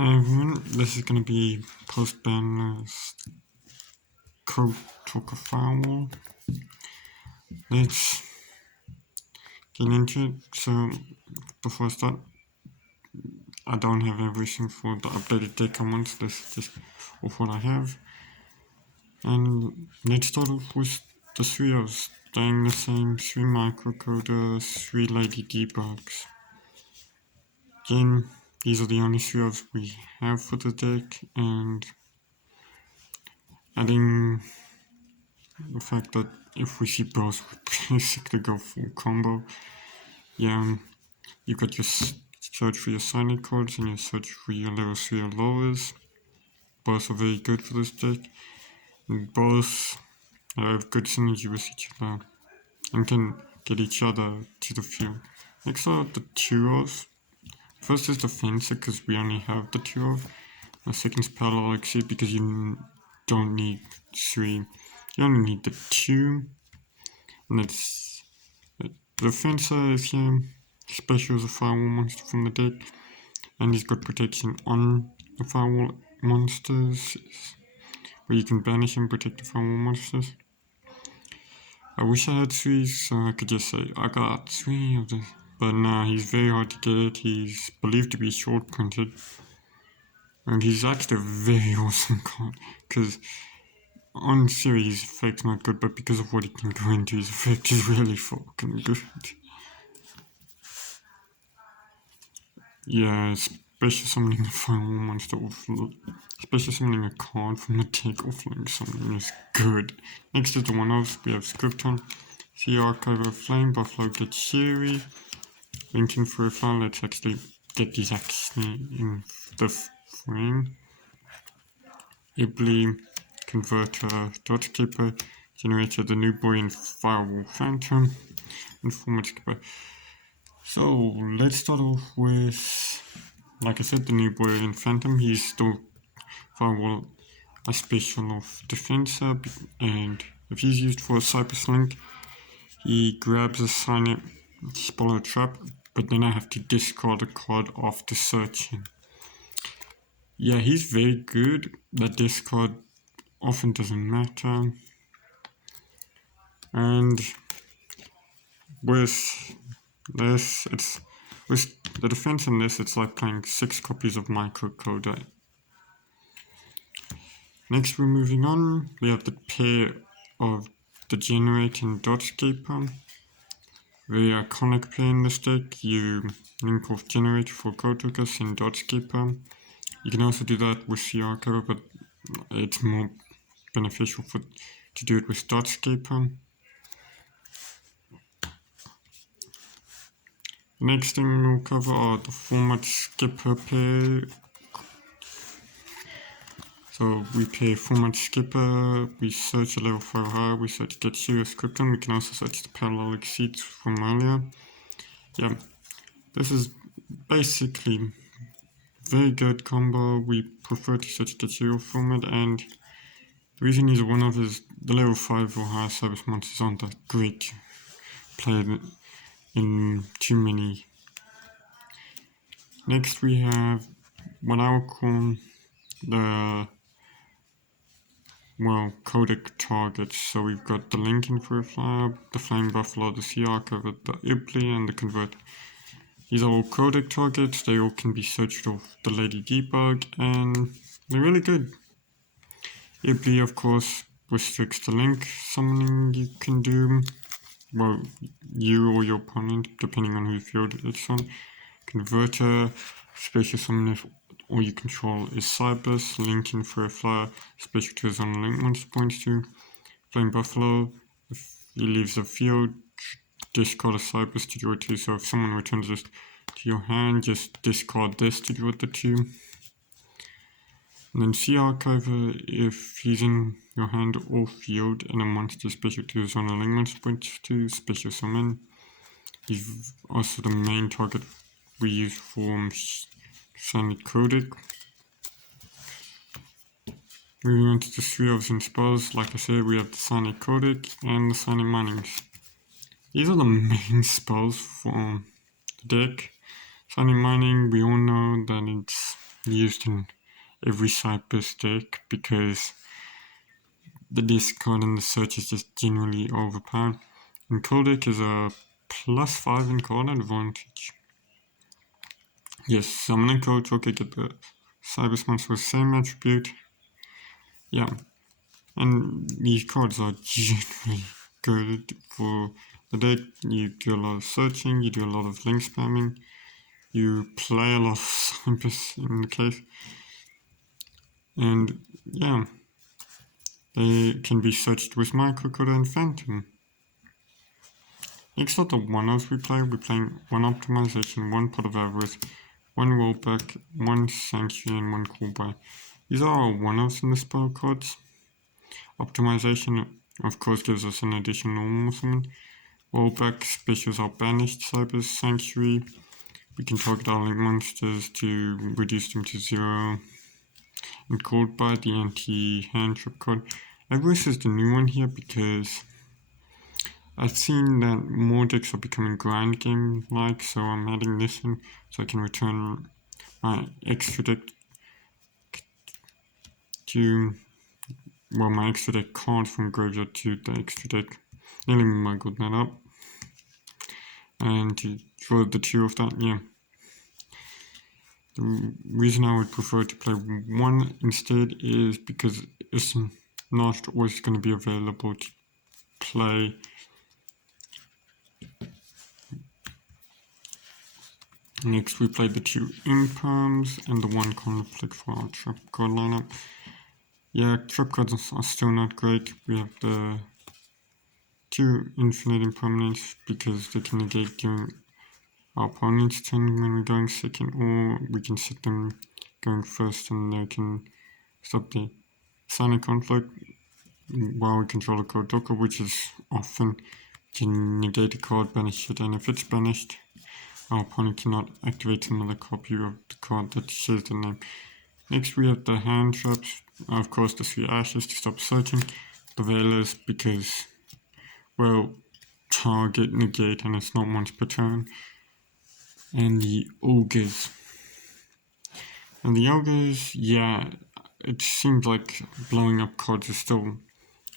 Hi everyone, this is going to be post-banlist code talker firewall. Let's get into it. So before I start, I don't have everything for the updated deck I want. This is just of what I have. And let's start off with the three of us staying the same, 3 microcoders, 3 lady debugs. Again, these are the only 3 of us we have for the deck, and adding the fact that if we see both, we basically go full combo. Yeah, you got your search for your signing cards and your search for your level 3 or lowers. Both are very good for this deck, and both have good synergy with each other and can get each other to the field. Next are the Turos. First is the Fencer, because we only have the Turo. The second is Parallel Exit, because you don't need 3, you only need the 2. And it's the Fencer is here, special as a firewall monster from the deck, and he's got protection on the firewall monsters, where you can banish and protect the firewall monsters. I wish I had 3, so I could just say I got 3 of this, but nah, he's very hard to get. He's believed to be short printed, and he's actually a very awesome card, because on series his effect's not good, but because of what he can go into, his effect is really fucking good. Yeah, special summoning the final monster offload. Special summoning a card from the deck offloading summoning is good. Next is the one-offs, we have Scripton, the Archive of Flame, Buffalo Get Sherry, Linking for a file. Let's actually get these actually in the frame. Ibly, Converter, Dot Skipper, Generator, the New Boy, and Firewall Phantom, and Format Skipper. So let's start off with, like I said, the New Boy and Phantom. He's still firewall a special of Defenser, and if he's used for a Cypress Link, he grabs a sign spell a trap, but then I have to discard a card after searching. Yeah, he's very good. The discard often doesn't matter. And with this, with the defense in this, it's like playing 6 copies of Microcoder. Next, we're moving on. We have the pair of the Generate and Dotscaper. Very iconic pair in this deck. You link off Generate for Kotokas and Dotscaper. You can also do that with the Archiver, but it's more beneficial to do it with Dotscaper. Next thing we'll cover are the Format Skipper pair. So we play Format Skipper, we search a level 5 higher, we search Get Serious Krypton, we can also search the Parallel Exceeds from earlier. Yeah, this is basically very good combo. We prefer to search Get Serious format, and the reason he's one of is the level 5 or higher service monsters aren't that great to play in too many. Next we have what I would call the codec targets. So we've got the Lincoln for a Flab, the Flame Buffalo, the Sea Archiver, the Ibley, and the Convert. These are all codec targets. They all can be searched off the Lady Debug, and they're really good. Ibley, of course, restricts the link summoning you can do. Well, you or your opponent, depending on whose field it's on. Converter, special summon if all you control is Cybers. Linking for a flyer, special to his own link monster points to. Flame Buffalo, if he leaves the field, discard a Cybers to draw 2. So if someone returns this to your hand, just discard this to draw the 2. And then Sea Archiver, if he's in your hand or field and a monster special to his own link monster points to, special summon. He's also the main target we use for Sonic Codec. Moving on to the 3 of in spells, like I said, we have the Sonic Codec and the Sonic Minings. These are the main spells for the deck. Sonic Mining, we all know that it's used in every Cypress deck because the discard and the search is just generally overpowered. And Cold deck is a +5 in card advantage. Yes, Summoning Coach, okay, get the Cypress monster with same attribute. Yeah, and these cards are generally good for the deck. You do a lot of searching, you do a lot of link spamming, you play a lot of Cypress in the case. And yeah, they can be searched with Microcoder and Phantom. Next up, the one-offs we're playing one optimization, one pot of avarice, one rollback, one sanctuary, and one callback. These are all one-offs in the spell cards. Optimization, of course, gives us an additional normal summon. Rollback specials our banished Cyber Sanctuary. We can target our link monsters to reduce them to 0. And callback, the anti-hand trap card. Avarice is the new one here because I've seen that more decks are becoming grind game-like, so I'm adding this in so I can return my extra deck to, well, my extra deck card from graveyard to the extra deck. Nearly muggled that up. And to draw the 2 of that, yeah. The reason I would prefer to play one instead is because it's not always going to be available to play. Next, we play the 2 imperms and the 1 conflict for our trap card lineup. Yeah, trap cards are still not great. We have the 2 infinite impermanence because they can negate during our opponent's turn when we're going second, or we can set them going first and they can stop the Sonic conflict while we control a card Docker, which is often can negate a card, banish it, and if it's banished, our opponent cannot activate another copy of the card that shares the name. Next we have the hand traps, of course the 3 ashes to stop searching, the veilers because, well, target, negate, and it's not once per turn, and the ogres. And the ogres, yeah, it seems like blowing up cards is still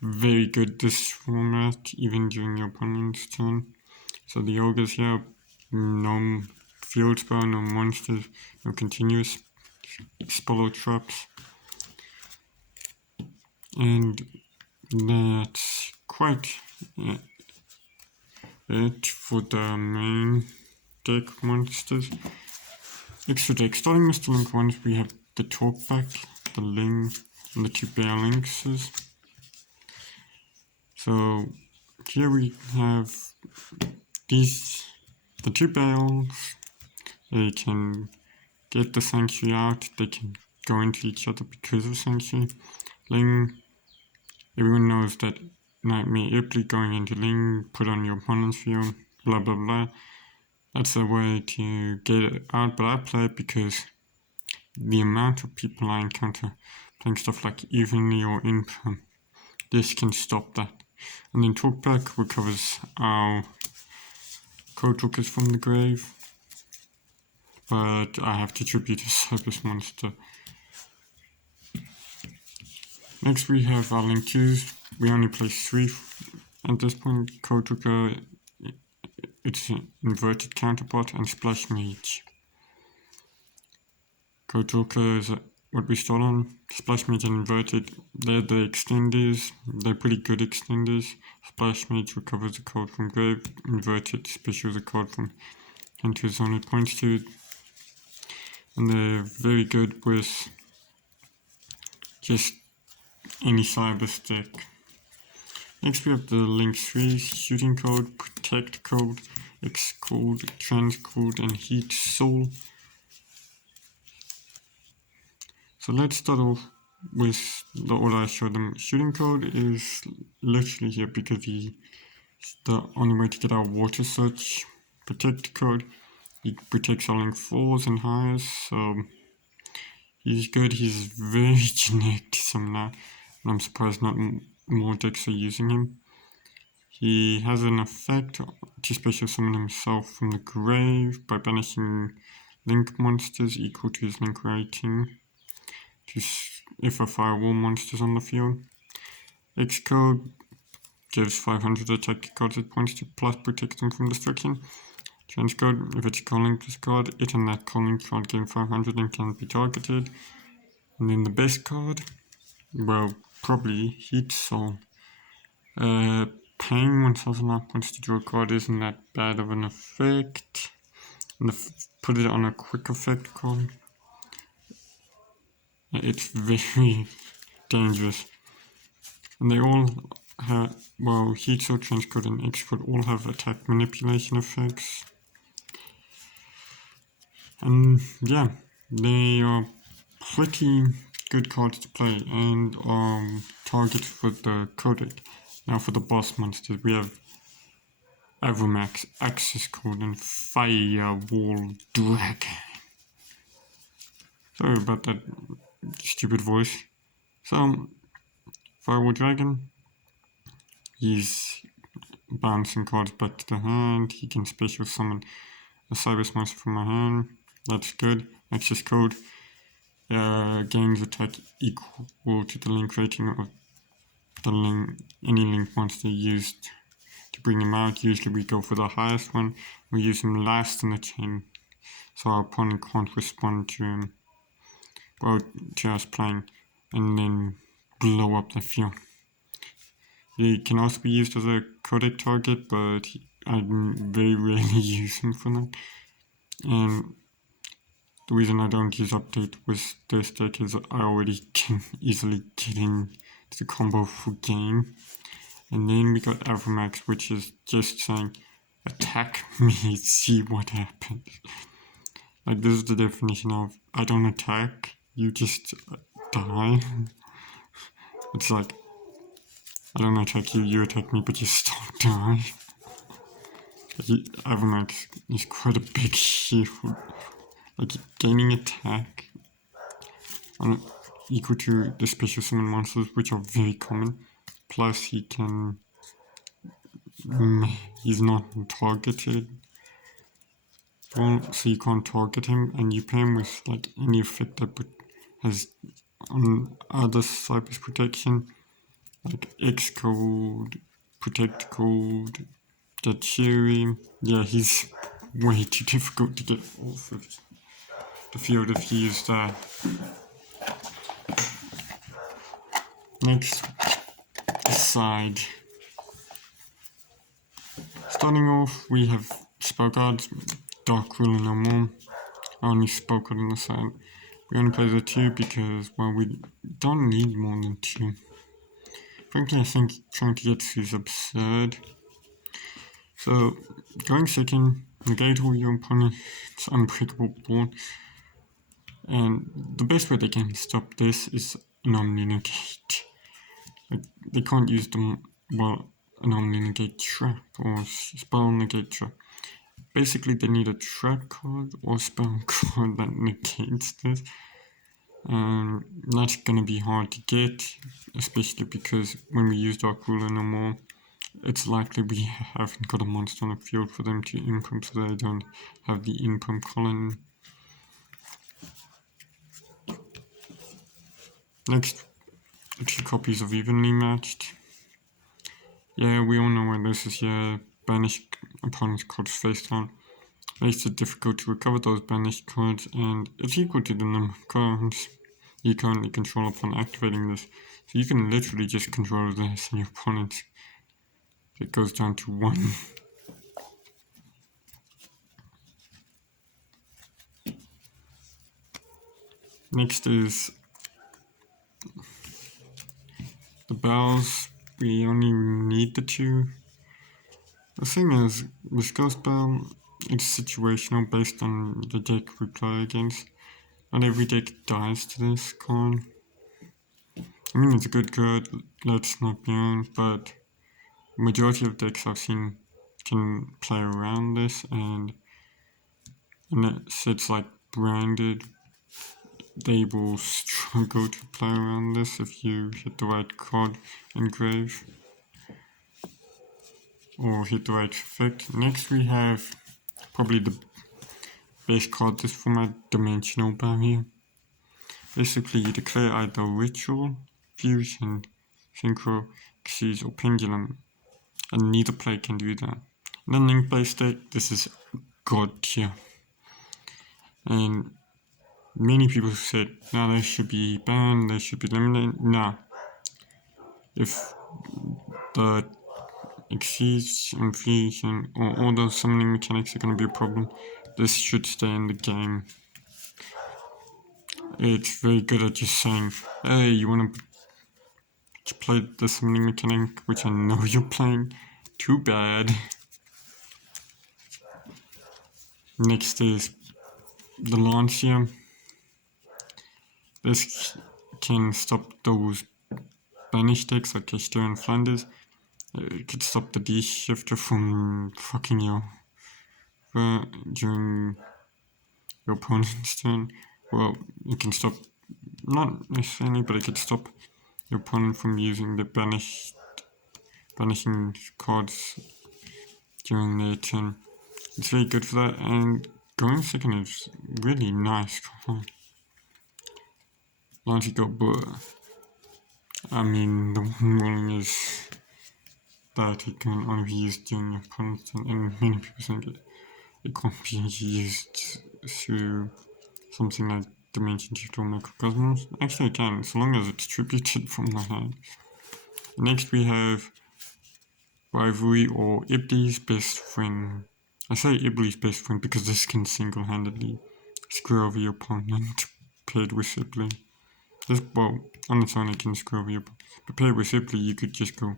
very good this format, even during your opponent's turn. So the ogres here, no field spell, no monsters, no continuous spell traps. And that's quite it for the main deck monsters. Extra deck, starting with the link ones, we have the Talkback, the Ling, and the 2 Bear Lynxes. So here we have these, the 2 Bales, they can get the Sanctuary out, they can go into each other because of Sanctuary. Ling, everyone knows that Nightmare Ipley going into Ling, put on your opponent's field, blah blah blah. That's a way to get it out, but I play it because the amount of people I encounter playing stuff like Evenly or Imperm, this can stop that. And then Talkback recovers our Code Talkers from the grave, but I have to tribute a Cypress monster. Next we have our Link 2s. We only play 3 at this point. Code Talker, its inverted counterpart, and Splash Mage. Code Talker is what we start on. Splash Mage and inverted, they're the extenders. They're pretty good extenders. Splash Mage recovers the card from grave. Inverted specials the card from into zone it points to. And they're very good with just any cyber deck. Next we have the Link 3, Shooting Code, Protect Code, X Code, Trans Code, and Heat Soul. So let's start off with the order I showed them. Shooting Code is literally here because the only way to get our water search. Protect Code, he protects our Link 4s and highs, so he's good. He's very generic to some now, and I'm surprised not more decks are using him. He has an effect to special summon himself from the grave by banishing link monsters equal to his link rating if a firewall monster is on the field. Xcode gives 500 attack cards it points to plus protect them from destruction. Change code, if it's calling this card, it and that calling card gain 500 and can be targeted. And then the best card, well, probably Heat Soul. Paying 1000 life points to draw a card isn't that bad of an effect. And put it on a quick effect card, it's very dangerous. And they all have, well, Heat Soul, Change Code, and Xcode all have attack manipulation effects. And yeah, they are pretty good cards to play and targets for the codec. Now for the boss monsters, we have Avromax, Access Code, and Firewall Dragon. Sorry about that stupid voice. So, Firewall Dragon, he's bouncing cards back to the hand. He can special summon a Cyrus monster from my hand. That's good. Access Code gains attack equal to the link rating of any link monster used to bring him out. Usually we go for the highest one. We use him last in the chain, so our opponent can't respond to him, well, to us playing, and then blow up the field. He can also be used as a codec target, but I very rarely use him for that. And the reason I don't use update with this deck is I already can easily get into the combo full game. And then we got Avromax, which is just saying, attack me, see what happens. Like, this is the definition of, I don't attack, you just die. It's like, I don't attack you, you attack me, but you still die. Avromax is quite a big shield. Like, gaining attack equal to the special summon monsters, which are very common. Plus, he's not targeted. Well, so you can't target him, and you pay him with like any effect that has on other Cyber's protection, like Xcode, Protect Code, Dead Cherry. Yeah, he's way too difficult to get off of the field if you use that. Next side. Starting off, we have spell cards, Dark Ruler no more. I only spell card on the side. We only play the 2 because, well, we don't need more than 2. Frankly, I think trying to get 2 is absurd. So, going second, negate all your opponent's unbreakable board. And the best way they can stop this is anomaly negate. Like, they can't use them, well, anomaly negate trap or spell negate trap. Basically, they need a trap card or spell card that negates this. And that's gonna be hard to get, especially because when we use Dark Ruler no more, it's likely we haven't got a monster on the field for them to imprint, so they don't have the imprint column. Next, 2 copies of Evenly Matched. Yeah, we all know where this is. Yeah, banish opponent's cards face down. Makes it difficult to recover those banished cards, and it's equal to the number of cards you currently control upon activating this. So you can literally just control this and your opponent. It goes down to 1. Next is the bells. We only need the 2. The thing is, with Ghost Bell, it's situational based on the deck we play against. Not every deck dies to this card. I mean, it's a good card, let's not be on, but the majority of decks I've seen can play around this, and unless it's like branded, they will struggle to play around this if you hit the right card engrave or hit the right effect. Next we have probably the base card this format, Dimensional Barrier. Basically, you declare either Ritual, Fusion, Synchro, Xyz, or Pendulum, and neither player can do that. In a link-based deck, this is god tier. And many people said, no, they should be banned, they should be eliminated. Nah. If the Xyz and Fusion or all those summoning mechanics are going to be a problem, this should stay in the game. It's very good at just saying, hey, you want to play the summoning mechanic, which I know you're playing. Too bad. Next is the Lancia. This can stop those banish decks like Esther and Flanders. It could stop the D-shifter from fucking you during your opponent's turn. Well, it can stop, not necessarily, but it could stop your opponent from using the banishing cards during their turn. It's very good for that, and going second is really nice. Once you got but I mean, the one ruling is that it can only be used during your opponent's turn, and many people think it can't be used through something like Dimension Shift or Microcosmos. Actually, it can, so long as it's tributed from the hand. Next, we have Rivalry or Ibli's Best Friend. I say Ibli's Best Friend because this can single-handedly screw over your opponent paired with Ibli. Well, on its own it can screw over your opponent. But paired with Ibli, you could just go,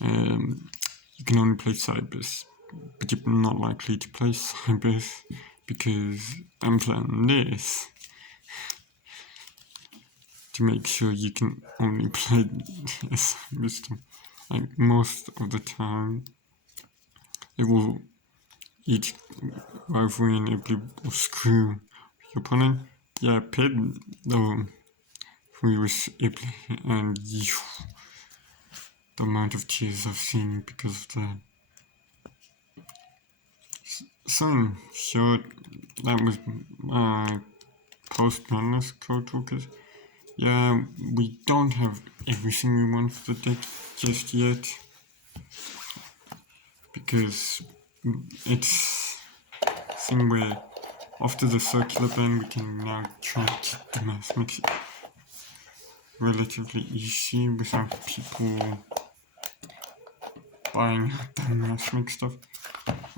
you can only play Cybers, but you're not likely to play Cybers because I'm playing this to make sure you can only play a Cybers. Like most of the time, it will each rivalry and Ibli will screw your opponent. Yeah, paired though we was Ibli, and the amount of tears I've seen because of that. So short, that was my post-banlist code talkers. Yeah, we don't have everything we want for the deck just yet, because it's a thing where after the circular ban we can now try to keep the mass mix relatively easy without people buying the mass mix stuff.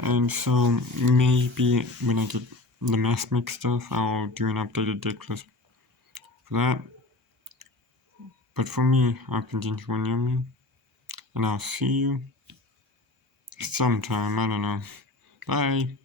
And so maybe when I get the mass mix stuff, I'll do an updated deck list for that. But for me, I've been Ginger Yummy, and I'll see you sometime, I don't know. Bye!